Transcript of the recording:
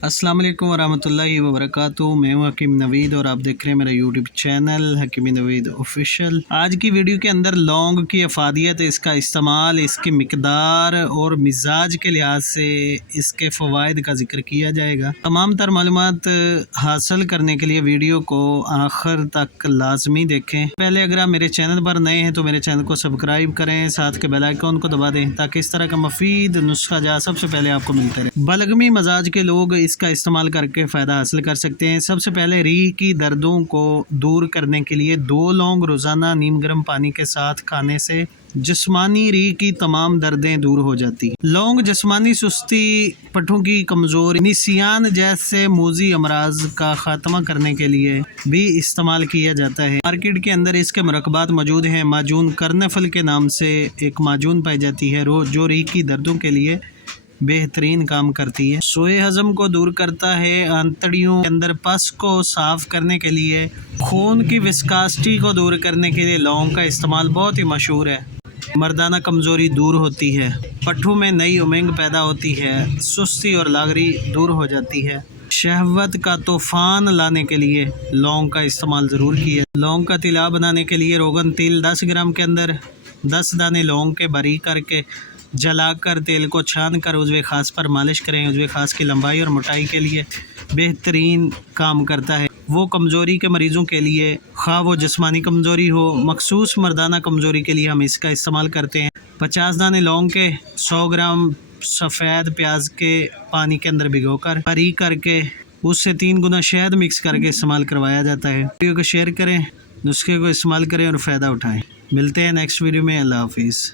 अस्सलाम वालेकुम वरहमतुल्लाहि वबरकातुहू। मैं हूं हकीम नवीद और आप देख रहे हैं मेरा यूट्यूब चैनल हकीम नवीद ऑफिशियल। आज की वीडियो के अंदर लौंग की अफादियत, इसका इस्तेमाल, इसकी मिकदार और मिजाज के लिहाज से इसके फ़वाइद का जिक्र किया जाएगा। तमाम तर मालूमात हासिल करने के लिए वीडियो को आखिर तक लाजमी देखें। पहले अगर आप मेरे चैनल पर नए हैं तो मेरे चैनल को सब्सक्राइब करें, साथ के बेल आइकन को दबा दें ताकि इस तरह का मुफीद नुस्खा जा सबसे पहले आपको मिलते रहे। बलगमी मजाज के लोग इसका इस्तेमाल करके फ़ायदा हासिल कर सकते हैं। सबसे पहले रीह की दर्दों को दूर करने के लिए 2 लौंग रोज़ाना नीम गर्म पानी के साथ खाने से जिस्मानी रीह की तमाम दर्दें दूर हो जाती हैं। लौंग जिस्मानी सुस्ती, पट्टों की कमज़ोरी, निसियान जैसे मूजी अमराज का ख़ात्मा करने के लिए भी इस्तेमाल किया जाता है। मार्केट के अंदर इसके मुरक्कबात मौजूद हैं। माजून कर्नफल के नाम से एक माजून पाई जाती है जो रीह की दर्दों के लिए बेहतरीन काम करती है। सोए हज़म को दूर करता है। आंतड़ियों के अंदर पस को साफ़ करने के लिए, खून की विस्कासिटी को दूर करने के लिए लौंग का इस्तेमाल बहुत ही मशहूर है। मर्दाना कमज़ोरी दूर होती है, पट्ठों में नई उमंग पैदा होती है, सुस्ती और लागरी दूर हो जाती है। शहवत का तूफ़ान लाने के लिए लौंग का इस्तेमाल ज़रूर किया। लौंग का तिला बनाने के लिए रोगन तेल 10 ग्राम के अंदर 10 दाने लौंग के बारीक करके जलाकर तेल को छान कर उज़्वे ख़ास पर मालिश करें। उज़्वे ख़ास की लंबाई और मोटाई के लिए बेहतरीन काम करता है। वो कमज़ोरी के मरीज़ों के लिए, खा वो जिस्मानी कमज़ोरी हो, मखसूस मर्दाना कमज़ोरी के लिए हम इसका इस्तेमाल करते हैं। 50 दाने लौंग के 100 ग्राम सफ़ेद प्याज के पानी के अंदर भिगोकर बारीक करके उससे 3 गुना शहद मिक्स करके इस्तेमाल करवाया जाता है। वीडियो को शेयर करें, नुस्खे को इस्तेमाल करें और फ़ायदा उठाएँ। मिलते हैं नेक्स्ट वीडियो में। अल्लाह हाफिज़।